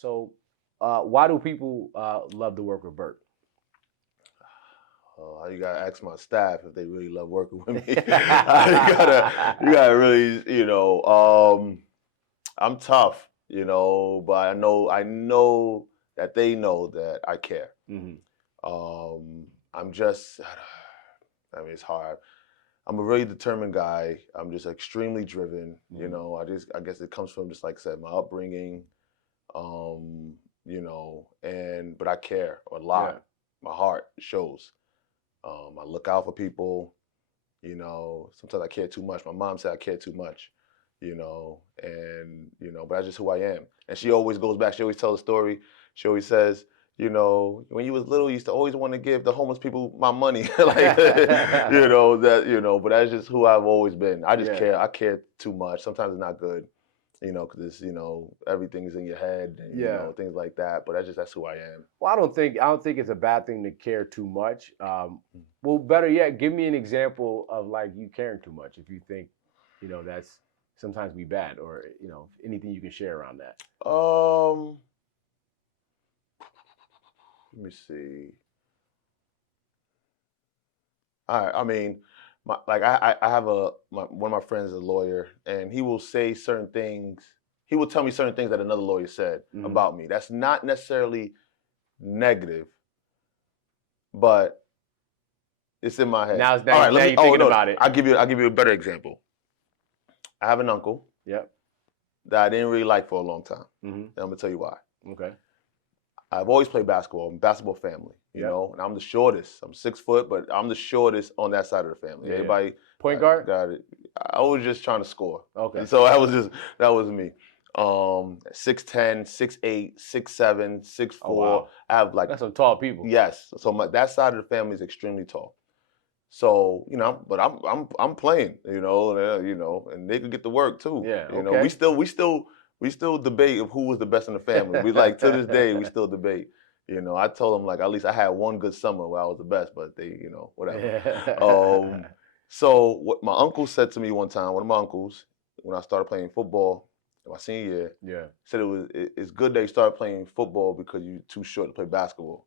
So, why do people love to work with Bert? You gotta ask my staff if they really love working with me. You gotta really, I'm tough, but I know that they know that I care. Hmm. I'm just, I mean, it's hard. I'm a really determined guy. I'm just extremely driven. I guess it comes from just like I said, my upbringing. Um, but I care a Yeah. lot. My heart shows. I look out for people. Sometimes I care too much. My mom said I care too much. But that's just who I am. And she always goes back. She always tells a story. She always says, when you was little, you used to always want to give the homeless people my money, like, but that's just who I've always been. I just Yeah. care. I care too much. Sometimes it's not good, because it's, everything's in your head and, Yeah. things like that. But that's who I am. Well, I don't think it's a bad thing to care too much. Well, better yet, give me an example of like you caring too much. If you think, that's sometimes be bad, or anything you can share around that. Um, Let me see. All right. I mean, I have one of my friends is a lawyer, and he will say certain things. He will tell me certain things that another lawyer said Hmm. about me. That's not necessarily negative, but it's in my head. Now, All right. Let me. you're Oh thinking no. about it. I'll give you a better example. I have an uncle Yep. that I didn't really like for a long time, Hmm. and I'm gonna tell you why. Okay. I've always played basketball. I'm a basketball family, Yep. and I'm the shortest. I'm 6 foot, but I'm the shortest on that side of the family. Yeah. Yeah. Everybody Point guard. got it. I was just trying to score. Okay. And so that was me. 6'10", 6'8", 6'7", six Oh four. wow, I have like that's some tall people. yes. So that side of the family is extremely tall. So but I'm playing, and they could get to work too. Yeah. We Okay. still debate of who was the best in the family. We like to this day we still debate. I told them like at least I had one good summer where I was the best, but they whatever. Um, so what my uncle said to me one time, one of my uncles, when I started playing football in my senior year, Yeah. said it's good that you started playing football because you're too short to play basketball.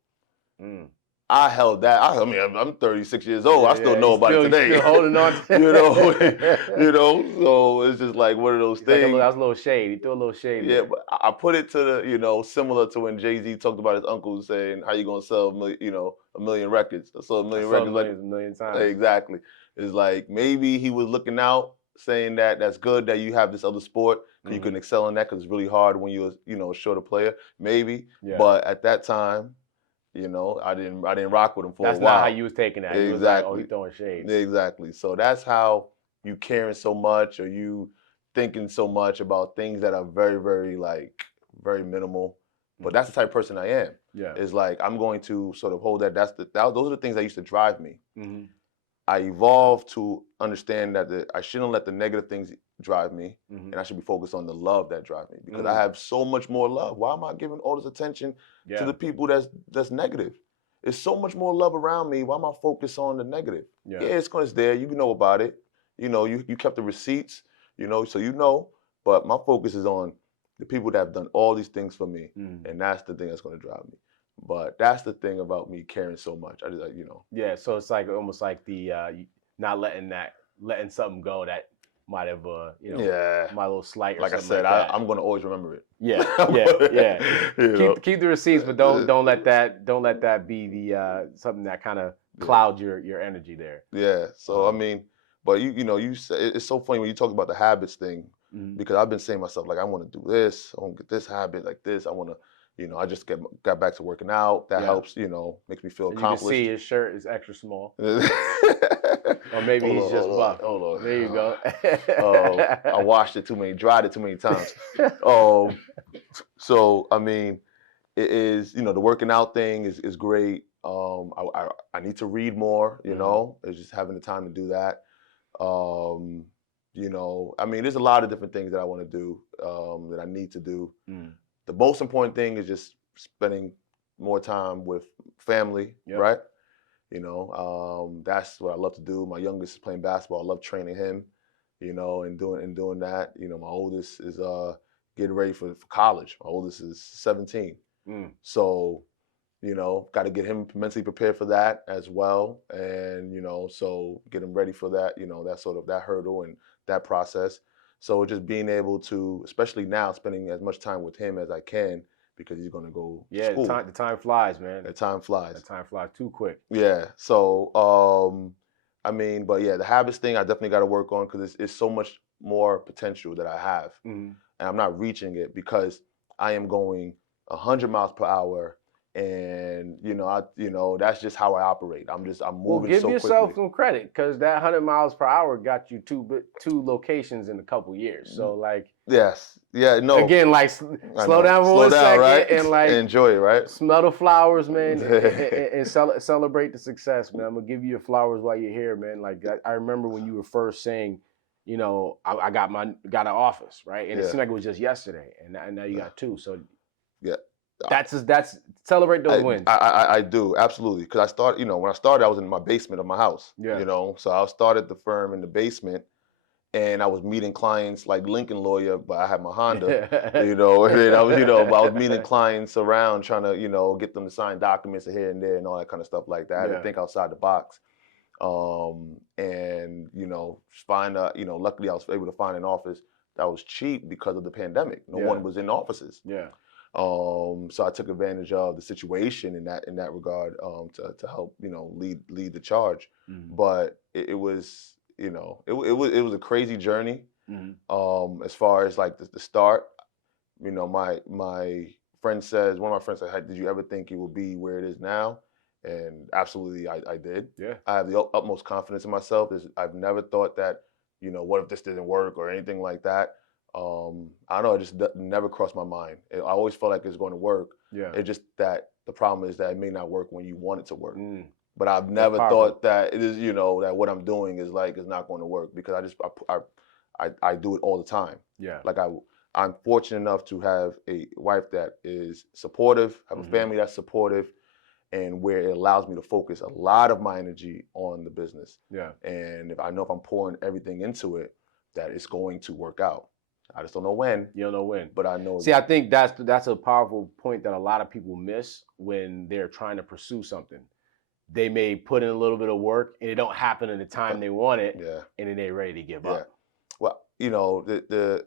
Mm. I held that. I mean, I'm 36 years old. Yeah. I still Yeah. know about it He's today. still holding on you know, to. So it's just like one of those He's like things. that's a little shade. He threw a little shade Yeah, there. but I put it to the, similar to when Jay-Z talked about his uncle saying, "How you gonna sell, a million records?" I sold a I million saw the records, like millions a million times. exactly. It's like maybe he was looking out, saying that that's good that you have this other sport because you Hmm. can excel in that because it's really hard when you're, a shorter player. Maybe, Yeah. but at that time, I didn't rock with him for a That's not how while. you was taking that. You was like, oh, he Exactly. throwing shades. Exactly. So that's how you caring so much or you thinking so much about things that are very, very very minimal. But that's the type of person I am. Yeah. It's like I'm going to sort of hold that. Those are the things that used to drive me. Hmm. I evolved to understand that I shouldn't let the negative things drive me, Hmm. and I should be focused on the love that drives me because I Mm. have so much more love. Why am I giving all this attention to Yeah. the people that's negative? There's so much more love around me. Why am I focused on the negative? Yeah. Yeah, it's there. You know about it. You kept the receipts. So But my focus is on the people that have done all these things for me, Mm. and that's the thing that's going to drive me. But that's the thing about me caring so much. I just Yeah. So it's like almost like the not letting something go that might have Yeah. my little slight or Like I something said, like that. I'm gonna always remember it. Yeah. Yeah. Yeah. you know. Keep the receipts, but don't let that be the something that kind of Yeah. clouds your energy there. Yeah. So I Um, mean, but you say it's so funny when you talk about the habits thing mhm. because I've been saying to myself like I want to do this, I want to get this habit like this. I want to, I just got back to working out. That Yeah. helps, makes me feel As you can see, accomplished. his shirt is extra small, hold or maybe on, he's just hold on, buff. hold There you on. go. I washed it too many, dried it too many times. Um, so I mean, it is, the working out thing is great. I need to read more, Mhm. it's just having the time to do that. I mean, there's a lot of different things that I want to do, that I need to do. Mm. The most important thing is just spending more time with family, Yep. right? That's what I love to do. My youngest is playing basketball. I love training him, and doing that. My oldest is getting ready for college. My oldest is 17. So, got to get him mentally prepared for that as well. And, so get him ready for that, that sort of that hurdle and that process. So just being able to, especially now, spending as much time with him as I can because he's going to go to school. The time flies, man. The time flies. The time flies too quick. Yeah. So, but yeah, the habits thing I definitely got to work on because it's so much more potential that I have. And I'm not reaching it because I am going 100 miles per hour. And that's just how I operate. I'm moving so quickly. Well, give yourself some credit because that 100 miles per hour got you two locations in a couple years. So yes, yeah, no. Again, slow down for 1 second, right? And enjoy it, right? Smell the flowers, man, and celebrate the success, man. I'm gonna give you your flowers while you're here, man. I remember when you were first saying, I got an office, right? And it seemed like it was just yesterday, and now you got two. So yeah. That's celebrate those wins. I do, absolutely. Because I started, when I started, I was in my basement of my house. Yeah. So I started the firm in the basement, and I was meeting clients like Lincoln Lawyer, but I had my Honda, and then I was meeting clients around trying to, get them to sign documents here and there and all that kind of stuff like that. I had to think outside the box. And find luckily I was able to find an office that was cheap because of the pandemic. No one was in offices. Yeah. So I took advantage of the situation in that regard to help lead the charge. But it was it was a crazy journey. As far as the start, my friend says, one of my friends said, "Hey, did you ever think it would be where it is now?" And absolutely, I did. Yeah. I have the utmost confidence in myself. I've never thought that what if this didn't work or anything like that. I don't know, it just never crossed my mind. I always felt like it's going to work. Yeah. It's just that the problem is that it may not work when you want it to work. But I've never thought that it is, that what I'm doing is not going to work because I do it all the time. Yeah. I'm fortunate enough to have a wife that is supportive, have a family that's supportive, and where it allows me to focus a lot of my energy on the business. Yeah. And if I'm pouring everything into it, that it's going to work out. I just don't know when. You don't know when. But I know. See, I think that's a powerful point that a lot of people miss when they're trying to pursue something. They may put in a little bit of work and it don't happen in the time they want it. Yeah. And then they're ready to give up. Well, the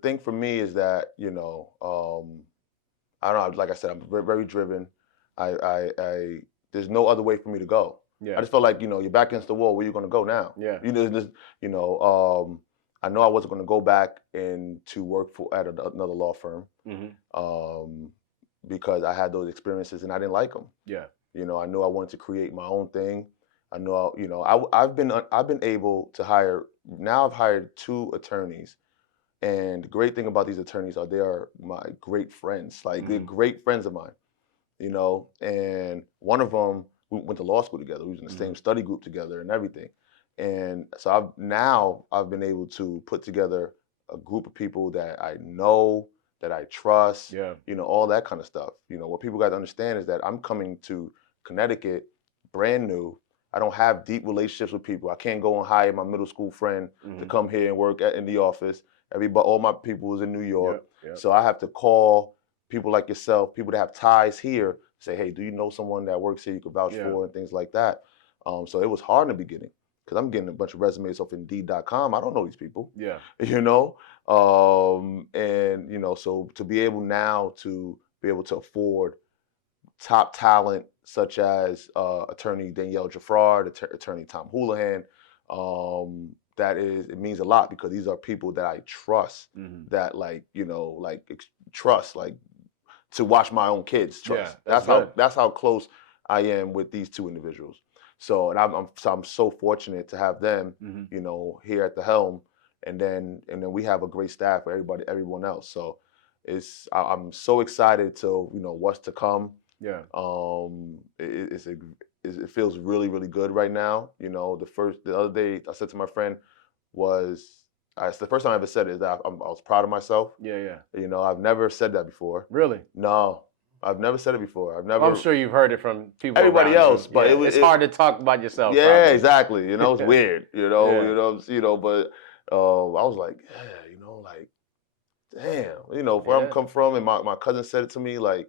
thing for me is that, I don't know, like I said, I'm very, very driven. There's no other way for me to go. Yeah. I just felt like, you're back against the wall. Where are you going to go now? Yeah. I know I wasn't going to go back to work at another law firm because I had those experiences and I didn't like them. Yeah. I knew I wanted to create my own thing. I know, I've been able to hire. Now I've hired 2 attorneys, and the great thing about these attorneys they are my great friends. They're great friends of mine. And one of them, we went to law school together. We was in the same study group together and everything. And so I've been able to put together a group of people that I know, that I trust, all that kind of stuff. What people got to understand is that I'm coming to Connecticut brand new. I don't have deep relationships with people. I can't go and hire my middle school friend to come here and work in the office. All my people was in New York. So I have to call people like yourself, people that have ties here, say, hey, do you know someone that works here you could vouch for and things like that. So it was hard in the beginning because I'm getting a bunch of resumes off Indeed.com. I don't know these people. Yeah. So to be able now to be able to afford top talent such as attorney Danielle Jaffrard, attorney Tom Houlihan, it means a lot because these are people that I trust, that trust, to watch my own kids trust. Yeah, that's how close I am with these 2 individuals. So, and I'm so fortunate to have them, here at the helm, and then we have a great staff for everyone else. So I'm so excited to what's to come. Yeah. It feels really, really good right now. The other day I said to my friend it's the first time I ever said it, is that I was proud of myself. Yeah, yeah. I've never said that before. Really? No, I've never said it before. I'm sure you've heard it from people. Everybody else, but it's hard to talk about yourself. Yeah, probably. Exactly. It's weird. But I was like, yeah, damn, where I'm come from, and my cousin said it to me, like,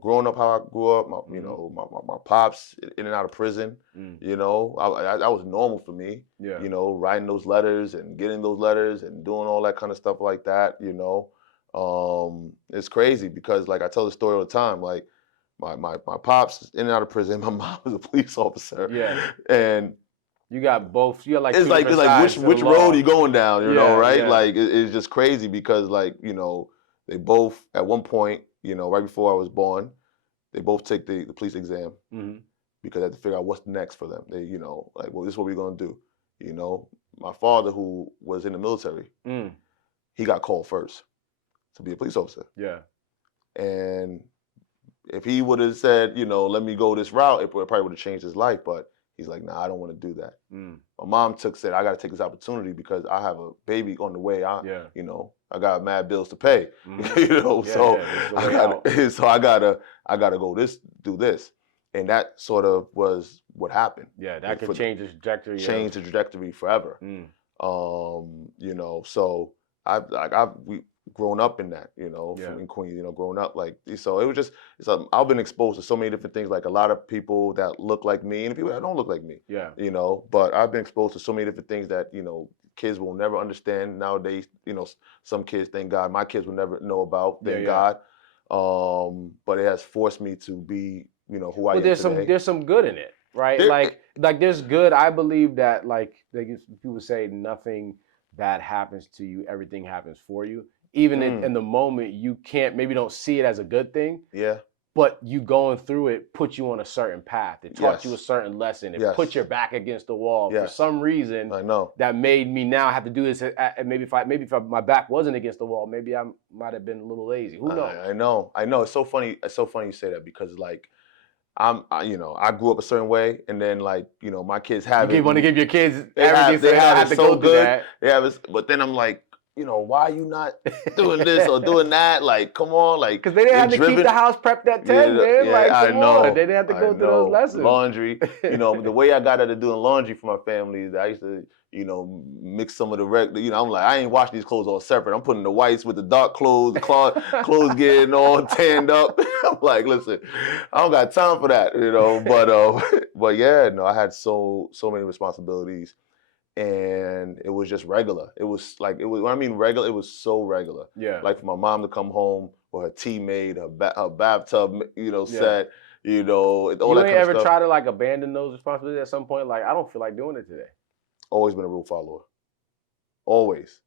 growing up how I grew up, my pops in and out of prison, that was normal for me, Yeah. writing those letters and getting those letters and doing all that kind of stuff like that, It's crazy because, like, I tell the story all the time, like, my pops in and out of prison, my mom was a police officer. Yeah. And you got both. You got like it's two like different sides to the which law. road you going down, Yeah, right? yeah. Like it's just crazy because, like, they both at one point, right before I was born, they both take the police exam because they had to figure out what's next for them. They, like, well, this is what we're gonna do. My father, who was in the military, he got called first to be a police officer. Yeah. And if he would have said, let me go this route, it probably would have changed his life. But he's like, nah, I don't want to do that. My mom said, I got to take this opportunity because I have a baby on the way. I got mad bills to pay. So I gotta go do this, and that sort of was what happened. Yeah, that could change the trajectory. Change the trajectory forever. So we grown up in that, in Queens, growing up, like, so it was just, I've been exposed to so many different things, like a lot of people that look like me and people that don't look like me. Yeah. But I've been exposed to so many different things that, kids will never understand nowadays. Some kids, thank God, my kids will never know about, thank God. But it has forced me to be, who I am today. There's some good in it, right? Like there's good. I believe that, like people say, nothing bad happens to you, everything happens for you. Even in the moment, you maybe don't see it as a good thing. Yeah. But you going through it put you on a certain path. It taught you a certain lesson. It put your back against the wall for some reason. I know. That made me now have to do this. Maybe if my back wasn't against the wall, maybe I might have been a little lazy. Who knows? I know. It's so funny. It's so funny you say that because, like, I grew up a certain way, and then, like, my kids have You want to give your kids everything, they don't have to so go through that. They have it, but then I'm like, why are you not doing this or doing that? Like, come on, like, because they didn't have to keep the house prepped at 10, man. Yeah, like, I know. They didn't have to go through those lessons. Laundry, the way I got out of doing laundry for my family is I used to, mix some of the I'm like, I ain't washing these clothes all separate. I'm putting the whites with the dark clothes, the clothes getting all tanned up. I'm like, listen, I don't got time for that, but yeah, no, I had so many responsibilities. And it was just regular. It was like, when I mean regular, it was so regular. Yeah. Like for my mom to come home with her tea made, her bathtub, set, all you that kind ain't ever of stuff. try to, like, abandon those responsibilities at some point? Like, I don't feel like doing it today. Always been a rule follower. Always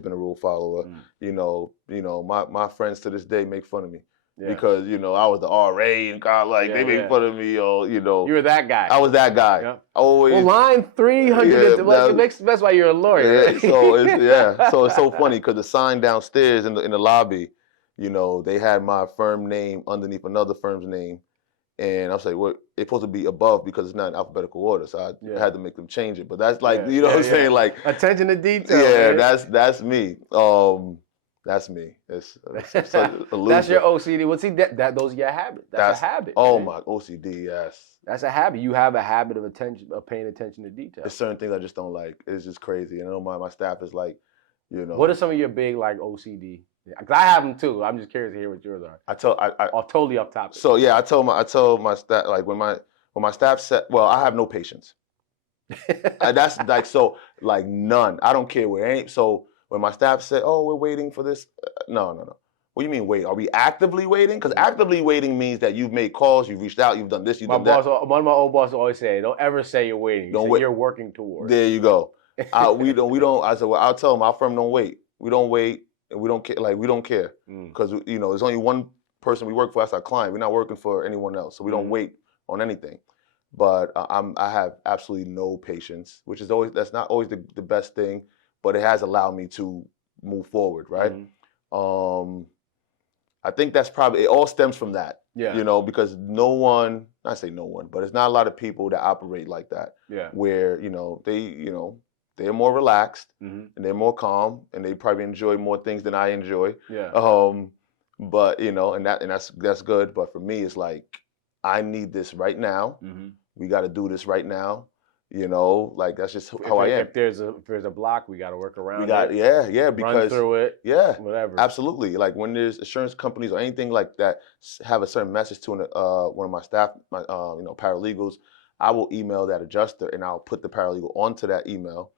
been a rule follower. My friends to this day make fun of me. Yeah. Because, I was the RA and God, like, they make fun of me, You were that guy. I was that guy. Yeah. Always. Well, line 300. That's why you're a lawyer. Right? So it's so funny because the sign downstairs in the lobby, they had my firm name underneath another firm's name, and I was like, "What? It's supposed to be above because it's not in alphabetical order." So I had to make them change it. But that's like, what I'm saying, like, attention to detail. Yeah, man. that's me. That's me. It's that's your OCD. Well, see, those are your habits. That's a habit. Oh, man. my OCD, yes. That's a habit. You have a habit of paying attention to detail. There's certain things I just don't like. It's just crazy. And I know my staff is like, What are some of your big, like, OCD? Because I have them too. I'm just curious to hear what yours are. Totally off topic. So yeah, I tell my staff, like, when my staff said, well, I have no patience. That's like, so, like, none. I don't care where ain't. So when my staff said, "Oh, we're waiting for this," no. What do you mean wait? Are we actively waiting? Because actively waiting means that you've made calls, you've reached out, you've done this, you've done that. One of my old bosses always say, "Don't ever say you're waiting. You're working towards." There you go. We don't. I said, well, I'll tell them our firm don't wait. We don't wait, and we don't care. Like, we don't care because there's only one person we work for. That's our client. We're not working for anyone else, so we don't wait on anything. But I have absolutely no patience, which is that's not always the best thing, but it has allowed me to move forward, right? I think that's probably, it all stems from that, because I say no one, but it's not a lot of people that operate like that, where, they're more relaxed and they're more calm and they probably enjoy more things than I enjoy. But, and that's good. But for me, it's like, I need this right now. We got to do this right now. You know, like that's just how I am. If there's a block, we got to work around We got it. yeah, Run because through it. yeah, Whatever. absolutely. Like when there's insurance companies or anything like that have a certain message to one of my staff, my paralegals, I will email that adjuster and I'll put the paralegal onto that email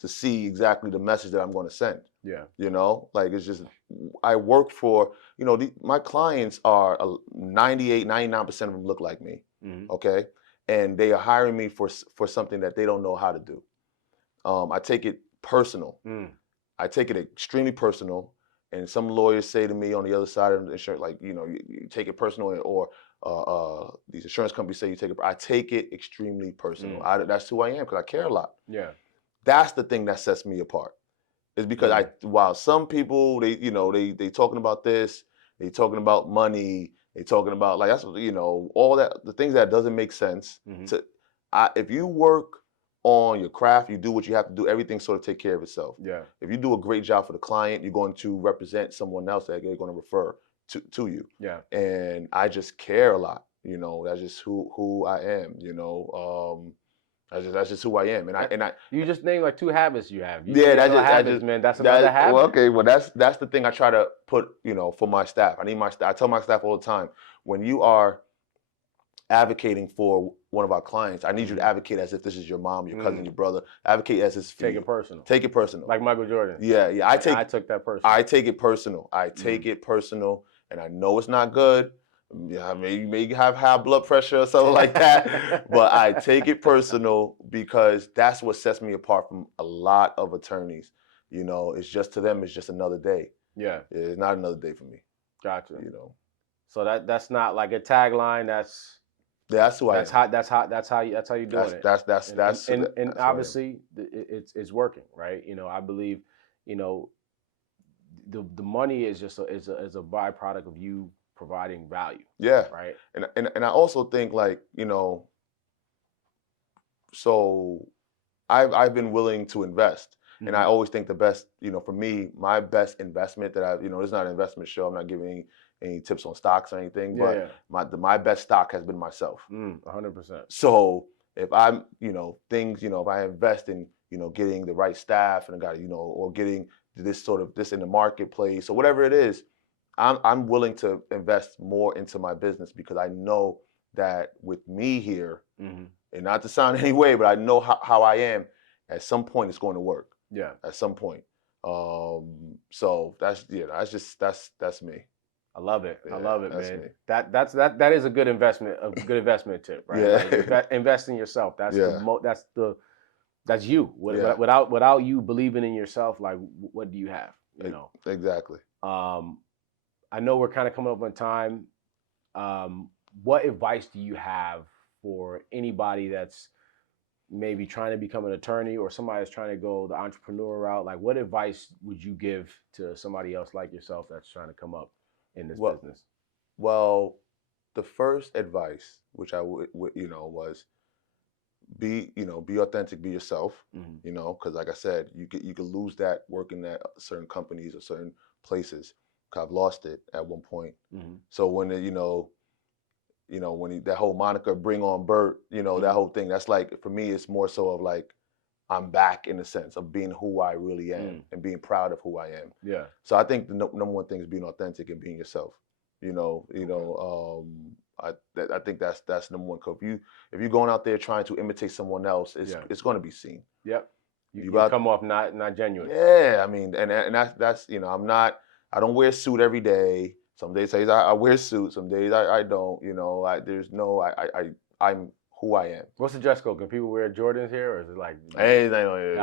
to see exactly the message that I'm going to send. Yeah. You know, like it's just I work for, my clients are 98, 99% of them look like me. Okay. And they are hiring me for something that they don't know how to do. I take it personal. I take it extremely personal. And some lawyers say to me on the other side of the insurance, like, you take it personal, or these insurance companies say you take it. I take it extremely personal. That's who I am because I care a lot. Yeah. That's the thing that sets me apart. Is because while some people they talking about this, they talking about money, they talking about like that's all that the things that doesn't make sense. If you work on your craft, you do what you have to do. Everything sort of take care of itself. Yeah. If you do a great job for the client, you're going to represent someone else that they're going to refer to you. Yeah. And I just care a lot. That's just who I am. That's just who I am, and I. You just named like 2 habits you have. Man. That's another habit. Well, okay, well that's the thing I try to put, for my staff. I tell my staff all the time, when you are advocating for one of our clients, I need you to advocate as if this is your mom, your cousin, your brother. Advocate as if take it personal. Take it personal. Like Michael Jordan. Yeah. I took that personal. I take it personal. I take it personal, and I know it's not good. Yeah, you may have high blood pressure or something like that, but I take it personal because that's what sets me apart from a lot of attorneys. It's just to them, it's just another day. Yeah, it's not another day for me. Gotcha. So that's not like a tagline. That's who I am. That's how you doing it. That's and obviously it's working, right? I believe, the money is just is a byproduct of you providing value. Yeah. Right. And I also think like, so I've been willing to invest. And I always think the best, for me, my best investment that this is not an investment show. I'm not giving any tips on stocks or anything, but my best stock has been myself. 100%. So if I'm, if I invest in, getting the right staff and I got, or getting this in the marketplace or whatever it is, I'm willing to invest more into my business because I know that with me here, and not to sound any way, but I know how I am. At some point, it's going to work. Yeah. At some point. So that's me. I love it. Yeah, I love it, man. Me. That is a good investment. A good investment tip, right? Yeah. Like invest in yourself. That's that's you. Without you believing in yourself, like what do you have? Exactly. I know we're kind of coming up on time. What advice do you have for anybody that's maybe trying to become an attorney or somebody that's trying to go the entrepreneur route? Like, what advice would you give to somebody else like yourself that's trying to come up in this business? Well, the first advice, which I would was be authentic, be yourself. Because like I said, you could lose that working at certain companies or certain places. I've lost it at one point. So when when that whole moniker "Bring on Bert," that whole thing, that's like, for me, it's more so of like I'm back in the sense of being who I really am and being proud of who I am. Yeah. So I think the number one thing is being authentic and being yourself. I think that's number one. Cause if you're going out there trying to imitate someone else, it's going to be seen. Yep. You come off not genuine. Yeah, I mean, and that's I don't wear a suit every day. Some days I wear a suit. Some days I don't. I'm who I am. What's the dress code? Can people wear Jordans here, or is it like? Anything like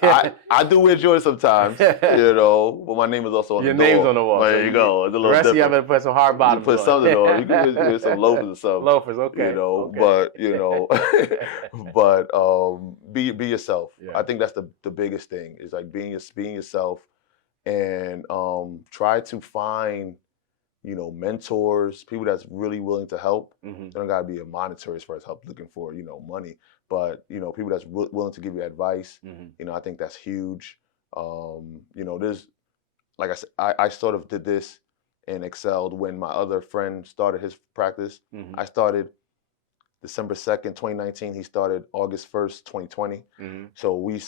that. I do wear Jordans sometimes, but my name is also on the door. Your name's on the wall. There you go. It's a little different. You have to put some hard bottoms on. You put something on. You can wear some loafers or something. Loafers, okay. But be yourself. Yeah. I think that's the biggest thing is like being yourself, and try to find mentors, people that's really willing to help. They don't gotta be a monetary as far as help looking for, money, but people that's willing to give you advice. I think that's huge. There's, like I said, I sort of did this and excelled when my other friend started his practice. I started December 2nd, 2019. He started August 1st, 2020. Mm-hmm. So we,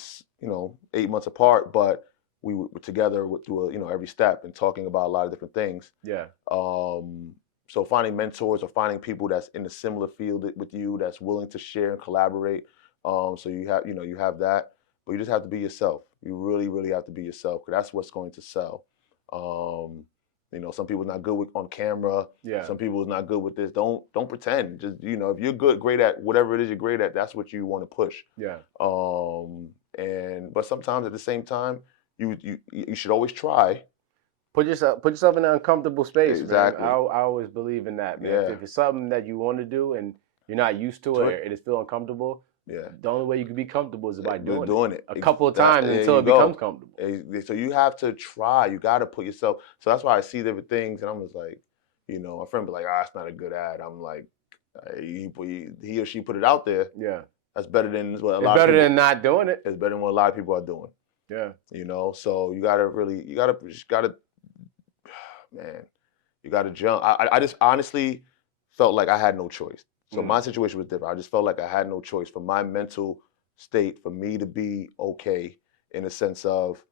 8 months apart, but we were together through, every step and talking about a lot of different things. Yeah. So finding mentors or finding people that's in a similar field with you that's willing to share and collaborate. So you have that, but you just have to be yourself. You really, really have to be yourself because that's what's going to sell. Some people are not good on camera. Yeah. Some people is not good with this. Don't pretend. Just if you're great at whatever it is you're great at, that's what you want to push. Yeah. But sometimes at the same time, you should always try. Put yourself in an uncomfortable space, Exactly. man. I always believe in that, man. Yeah. If it's something that you want to do and you're not used to it, or it is feel uncomfortable, the only way you can be comfortable is by doing it a couple of times until it becomes comfortable. So you have to try. You got to put yourself. So that's why I see different things, and I'm just like, my friend be like, that's not a good ad. I'm like, he or she put it out there. Yeah. That's better than what a it's lot of people. It's better than not doing it. It's better than what a lot of people are doing. Yeah. So you gotta man, you gotta jump. I just honestly felt like I had no choice. So my situation was different. I just felt like I had no choice for my mental state, for me to be okay in the sense of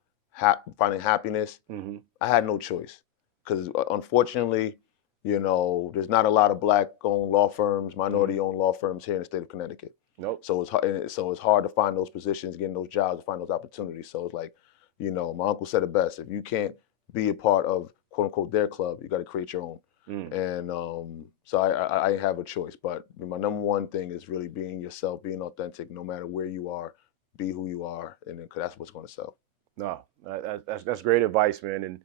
finding happiness. Mm-hmm. I had no choice because unfortunately, there's not a lot of Black-owned law firms, minority-owned law firms here in the state of Connecticut. Nope. So it's hard to find those positions, getting those jobs, to find those opportunities. So it's like, my uncle said it best: if you can't be a part of quote unquote their club, you got to create your own. And so I have a choice, but my number one thing is really being yourself, being authentic, no matter where you are, be who you are, and then, 'cause that's what's going to sell. No, that's great advice, man. And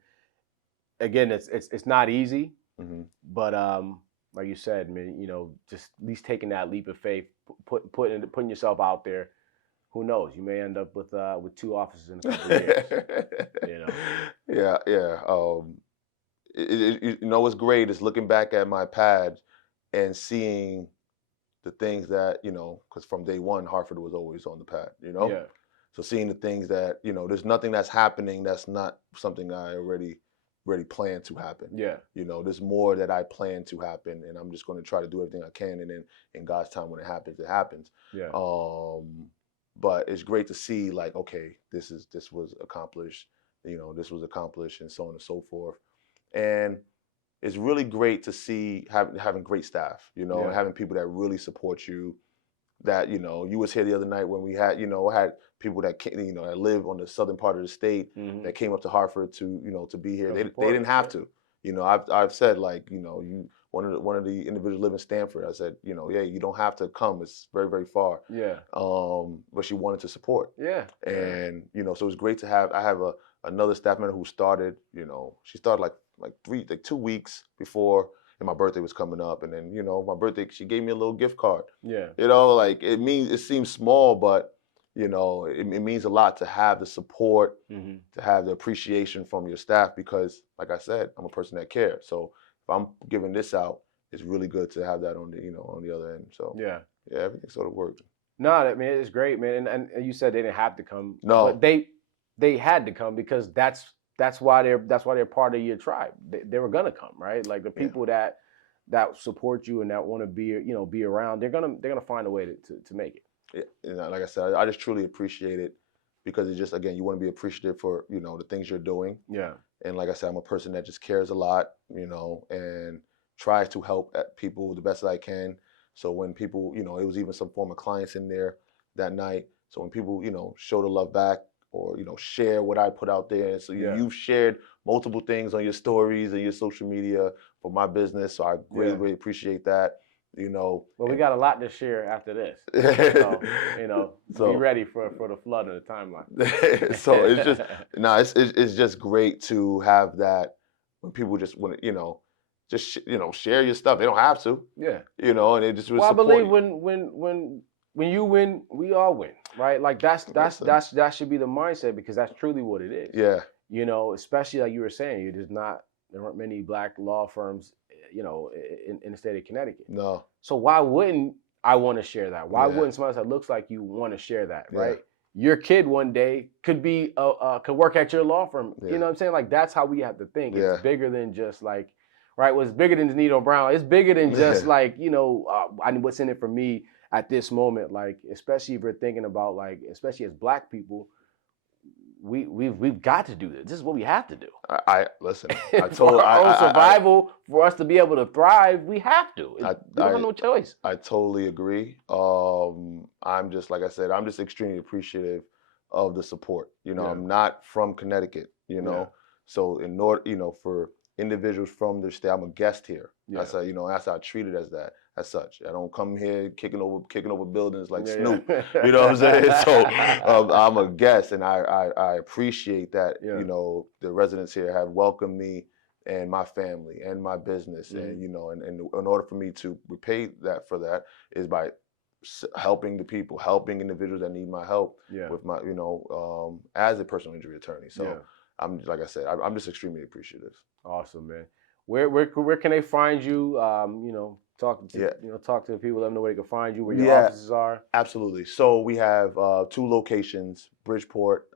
again, it's not easy, but like you said, man, just at least taking that leap of faith, putting yourself out there. Who knows? You may end up with 2 offices in a couple of years. Yeah. What's great is looking back at my pad and seeing the things that, because from day one, Hartford was always on the pad, Yeah. So seeing the things that, there's nothing that's happening that's not something I already planned to happen. Yeah. There's more that I plan to happen, and I'm just going to try to do everything I can, and then in God's time, when it happens, it happens. Yeah. But it's great to see, like, okay, this was accomplished, this was accomplished, and so on and so forth. And it's really great to see having great staff, and having people that really support you. That you was here the other night when we had had people that came, that live on the southern part of the state that came up to Hartford to to be here. They didn't have to. I've said, like, you one of the individuals live in Stamford. I said, you don't have to come. It's very, very far. Yeah. But she wanted to support. Yeah. And so it's great to have. I have another staff member who started. She started like 2 weeks before. And my birthday was coming up, and then my birthday, she gave me a little gift card. Yeah. Like, it seems small, but it means a lot to have the support, to have the appreciation from your staff, because, like I said, I'm a person that cares. So if I'm giving this out, it's really good to have that on the other end. So yeah, everything sort of worked. No, I mean, it's great, man. And you said they didn't have to come. No, but they had to come, because that's why they're part of your tribe. They were gonna come, right? Like, the people that support you and that want to be around, they're gonna find a way to make it. Yeah, like I said, I just truly appreciate it, because it's just, again, you want to be appreciative for the things you're doing. Yeah. And like I said, I'm a person that just cares a lot, and tries to help people the best that I can. So when people, it was even some former clients in there that night. So when people, show the love back, or share what I put out there. So you've shared multiple things on your stories and your social media for my business. So I greatly appreciate that. Well, we got a lot to share after this. So be ready for the flood of the timeline. So it's just it's just great to have that, when people just want to just share your stuff. They don't have to. Yeah. And it just was. Well, I believe when you win, we all win, right? Like, that should be the mindset, because that's truly what it is. Yeah. Especially like you were saying, there aren't many Black law firms, in the state of Connecticut. No. So why wouldn't I want to share that? Why wouldn't somebody that looks like you want to share that, right? Your kid one day could could work at your law firm. You know what I'm saying? Like, that's how we have to think. It's bigger than just like right? What's bigger than Nino Brown? It's bigger than just like, what's in it for me at this moment. Like, especially if we're thinking about like, especially as Black people, we've got to do this. This is what we have to do. I listen. I For told our own survival, for us to be able to thrive, we have to. We don't have no choice. I totally agree. I'm just, like I said, I'm just extremely appreciative of the support. I'm not from Connecticut, so in order, for individuals from their state, I'm a guest here. That's how, that's how I treat it as such. I don't come here kicking over buildings like Snoop. You know what I'm saying? So I'm a guest, and I appreciate that. The residents here have welcomed me and my family and my business, and and in order for me to repay that for that is by helping the people, helping individuals that need my help with my, as a personal injury attorney. So I'm, like I said, I'm just extremely appreciative. Awesome, man. Where can they find you? Talk to the people, let them know where they can find you, where your offices are. Absolutely. So we have 2 locations, Bridgeport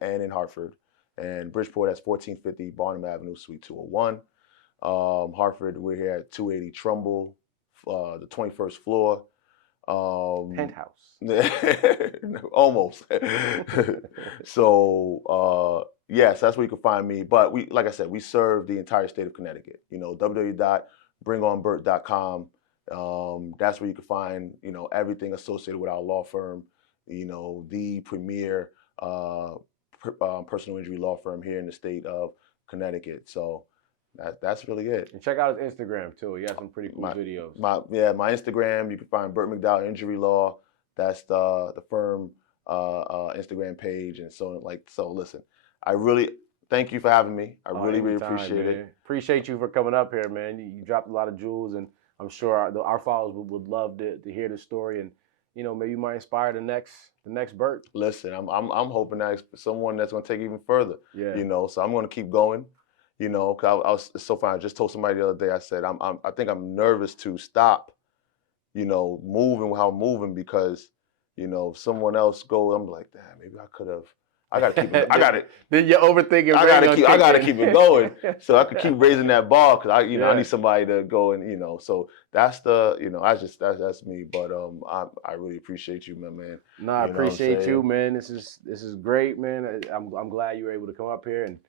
and in Hartford. And Bridgeport, that's 1450 Barnum Avenue, Suite 201. Hartford, we're here at 280 Trumbull, the 21st floor. Penthouse. Almost. So yes, that's where you can find me. But like I said, we serve the entire state of Connecticut. www.bringonbert.com. That's where you can find everything associated with our law firm. The premier personal injury law firm here in the state of Connecticut. So that's really it. And check out his Instagram too. He has some pretty cool videos. My Instagram, you can find Bert McDowell Injury Law. That's the firm Instagram page. And so listen, I really thank you for having me. I really appreciate it. Appreciate you for coming up here, man. You dropped a lot of jewels, and I'm sure our followers would love to hear the story, and maybe you might inspire the next Bert. Listen, I'm hoping that someone that's going to take it even further. Yeah. So I'm going to keep going. Cause it's so funny. I just told somebody the other day. I said I think I'm nervous to stop. Moving how I'm moving because if someone else go, I'm like, damn, maybe I could have. I gotta keep it. Then you're overthinking. I gotta keep it going, so I can keep raising that bar because I need somebody to go and So that's that's me. But I really appreciate you, my man. No, I appreciate you, man. This is great, man. I'm glad you were able to come up here and